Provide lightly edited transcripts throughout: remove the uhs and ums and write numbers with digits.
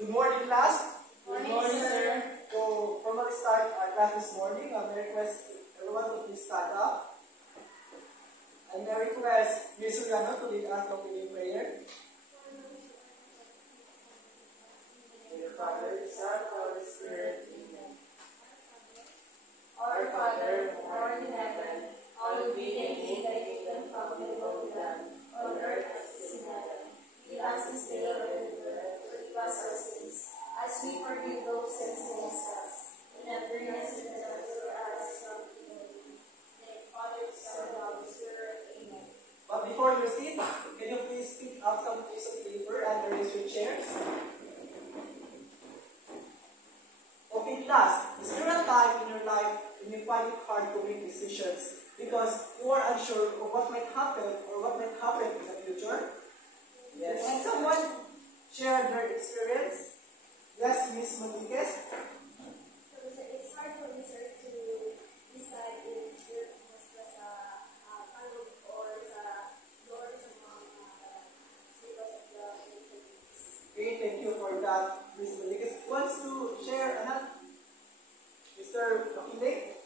Good morning, class. Good morning, sir. So, from our start our class this morning, I request everyone to please stand up. And I request Ms. Suriano to lead us in prayer. Dear Father, Son, Holy Spirit, Amen. Our Father, who art in heaven, hallowed be thy name, thy kingdom come, thy will be done, on earth as it is in heaven. Give us this day our daily bread, forgive us our sins, as we forgive those sins against us. And not bring us into temptation, but us from evil. Name Father, Son, Holy Spirit, Amen. But before you sit, can you please pick up some piece of paper and arrange your chairs? Okay, class, is there a time in your life when you find it hard to make decisions because you are unsure of what might happen or what might happen in the future? Yes. Can someone share their experience? Yes, Miss Moniquez? It's hard for me, sir, to decide if there was panel or sa door sa mga because of the interviews. Okay, thank you for that, Miss Moniquez. Wants to share another? Mr. Makinig?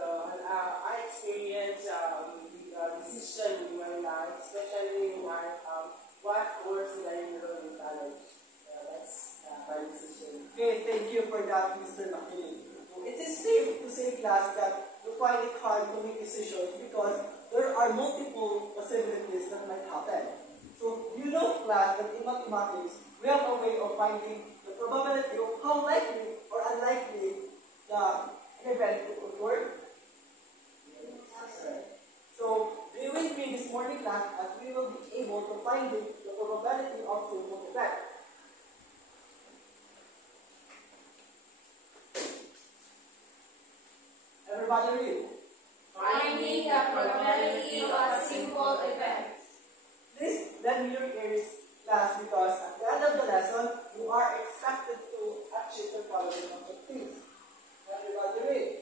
I experienced the decision in my life, especially in what course did I enroll in college. That's my decision. Okay, thank you for that, Mr. Makinig. It is safe to say, class, that you find it hard to make decisions because there are multiple possibilities that might happen. So, you know, class, that in mathematics, we have a way of finding the probability of how likely or unlikely the event to occur. So, be with me this morning, class, as we will be able to find the probability of simple event. Everybody read. Finding the probability of a simple event. Please lend your ears, class, because at the end of the lesson, you are expected to achieve the following objectives. Everybody read.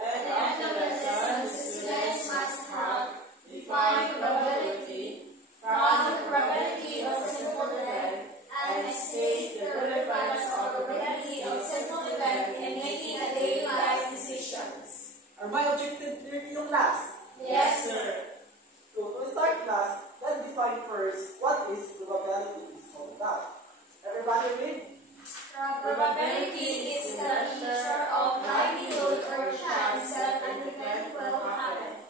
At the end of the lesson, the students must have defined probability, found the probability of a simple event, and state the relevance of probability of simple event in making a daily life decisions. Are my objectives clear to you, class? Yes, sir. So, to start, class, let's define first what is probability is all about. Everybody read. Probability is the measure of likelihood or chance that an event will happen.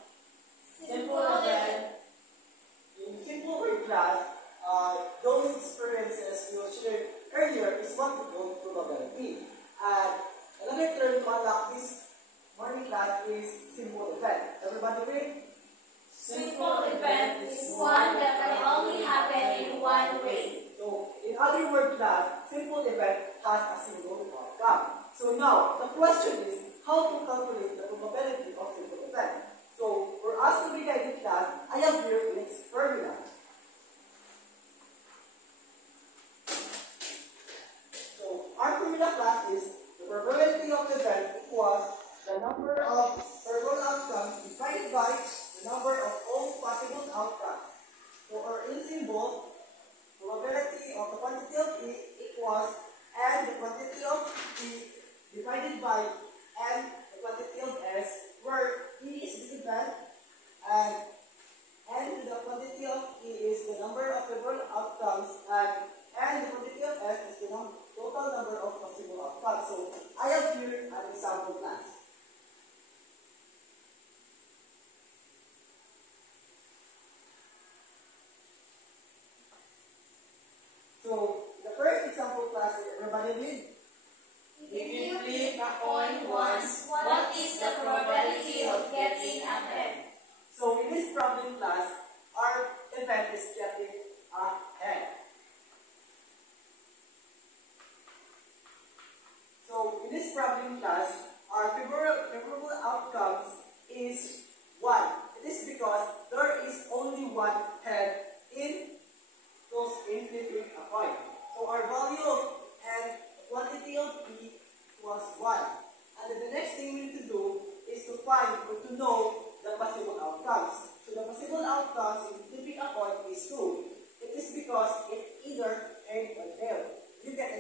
Simple event. In simple word, class, those experiences you shared earlier is what we call probability. And another term to unlock this morning class is simple event. Everybody read? Simple event is one that can only happen in one way. So, in other words, class, simple event has a single outcome. So now, the question is, how to calculate the probability of simple event? So, for us to be guided, class, I have here its formula. So, our formula, class, is the probability of the event equals the number of probable outcomes divided by the number of all possible outcomes. So, or in symbol, probability of the quantity of E equals N the quantity of E divided by N the quantity of S, where E is the event and N the quantity of E is the number of probable outcomes and N the quantity of S is the total number of possible outcomes. So I have here an example class. So, the first example class, everybody read. If you flip a coin once, what is the probability of getting a head? So, in this problem class, our event is getting a head. So, in this problem class, our favorable outcomes is 1. It is because there is only one head in flipping a coin. So our value of N, quantity of E was 1. And then the next thing we need to do is to find or to know the possible outcomes. So the possible outcomes in flipping a coin is 2. It is because it's either head or tail. You get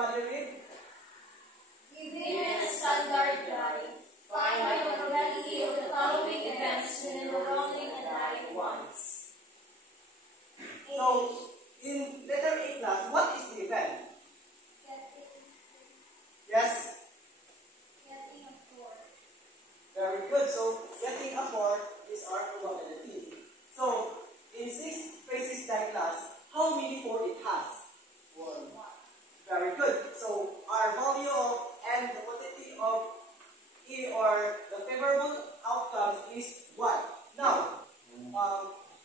everybody read? Given a standard guide, find the probability of the following events when rolling a die once. So, in letter A class, what is the event? Yes? Getting a 4. Very good. So, getting a 4 is our probability. So, in 6 phases die class, how many 4 it has? 1. Very good. So, our value of and the quantity of E or the favorable outcomes is 1. Now,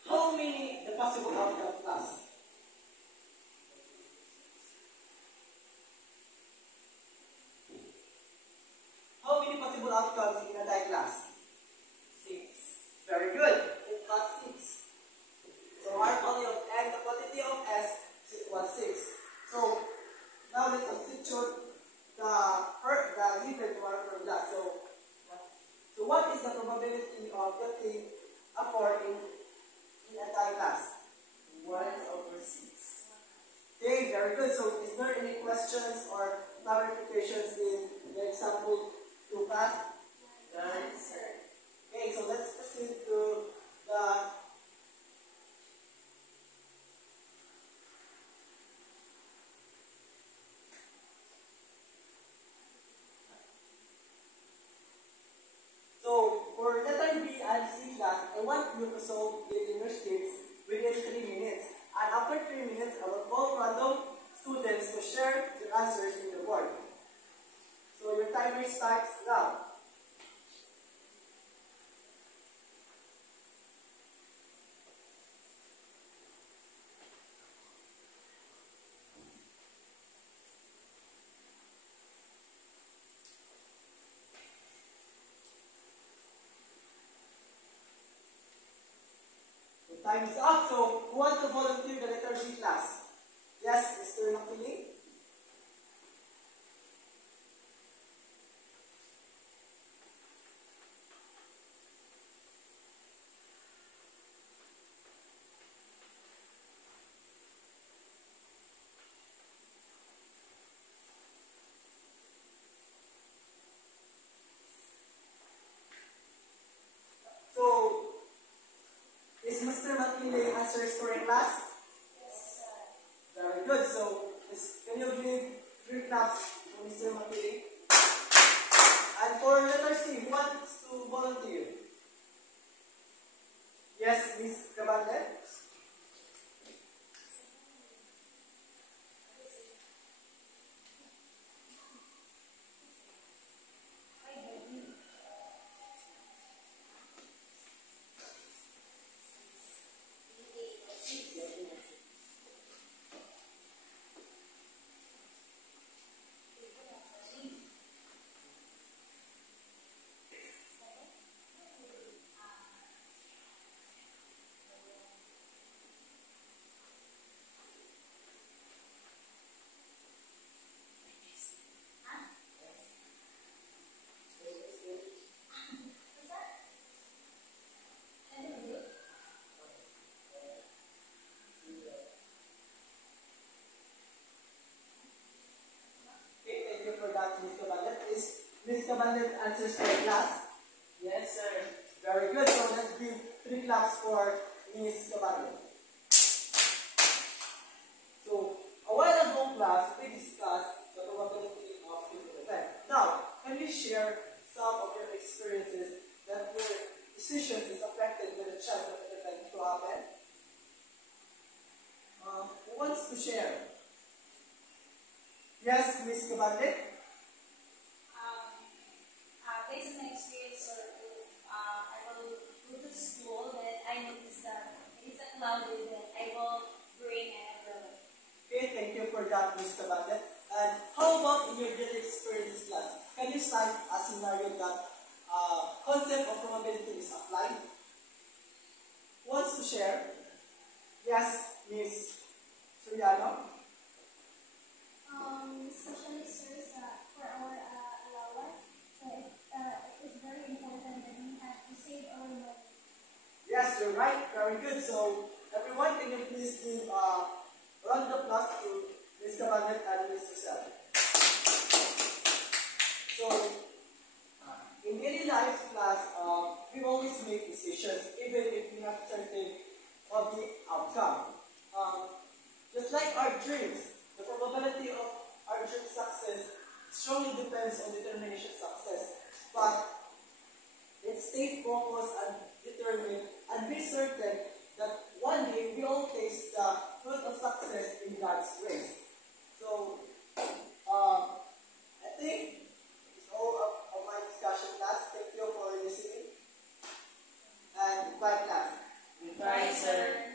how many the possible outcome class? How many possible outcomes in a die class? 6. Very good. It has 6. So our value of n, the quantity of s was 6. So now let's substitute the given to our formula. So what is the probability of getting a 4 in a die class? 1/6. Okay, very good. So is there any questions or clarifications in the example 2 class? Okay, so let's proceed to the for letter B and C class, I want you to solve it in your sheets within 3 minutes. And after 3 minutes, I will call random students to share their answers in the board. So your timer starts now. Time is up, so who wants to volunteer the letter G class? Yes, Mr. Nakili? So, is Mr. Makili answers correct class? Yes, sir. Very good. So, can you give 3 claps to Mr. Makili? And for letter C, who wants to volunteer? Yes, Miss Cabande? Miss Cabande answers correct class? Yes, sir. Very good. So let's give 3 claps for Miss Cabande. So, a while ago class, we discussed the probability of future event. Now, can you share some of your experiences that your decision is affected by the chance of an event to happen? Who wants to share? Yes, Miss Cabande? Based on my experience, or if I will go to school, then I notice that it's a cloudy, then I will bring an umbrella. Okay, thank you for that, Miss Cabande. And how about in your daily experience class? Can you cite a scenario that concept of probability is applied? Who wants to share? Yes, Miss Suriano? Especially, sir, for our allowance, so it is very important that we have to save our money. Yes, you're right. Very good. So, everyone, can you please give a round of applause to Miss Cabande and Miss Giselle? probability of our dream success strongly depends on determination success. But let's stay focused and determined and be certain that one day we all taste the fruit of success in God's grace. So, I think it's all of my discussion class. Thank you for listening. And bye class. Bye, sir.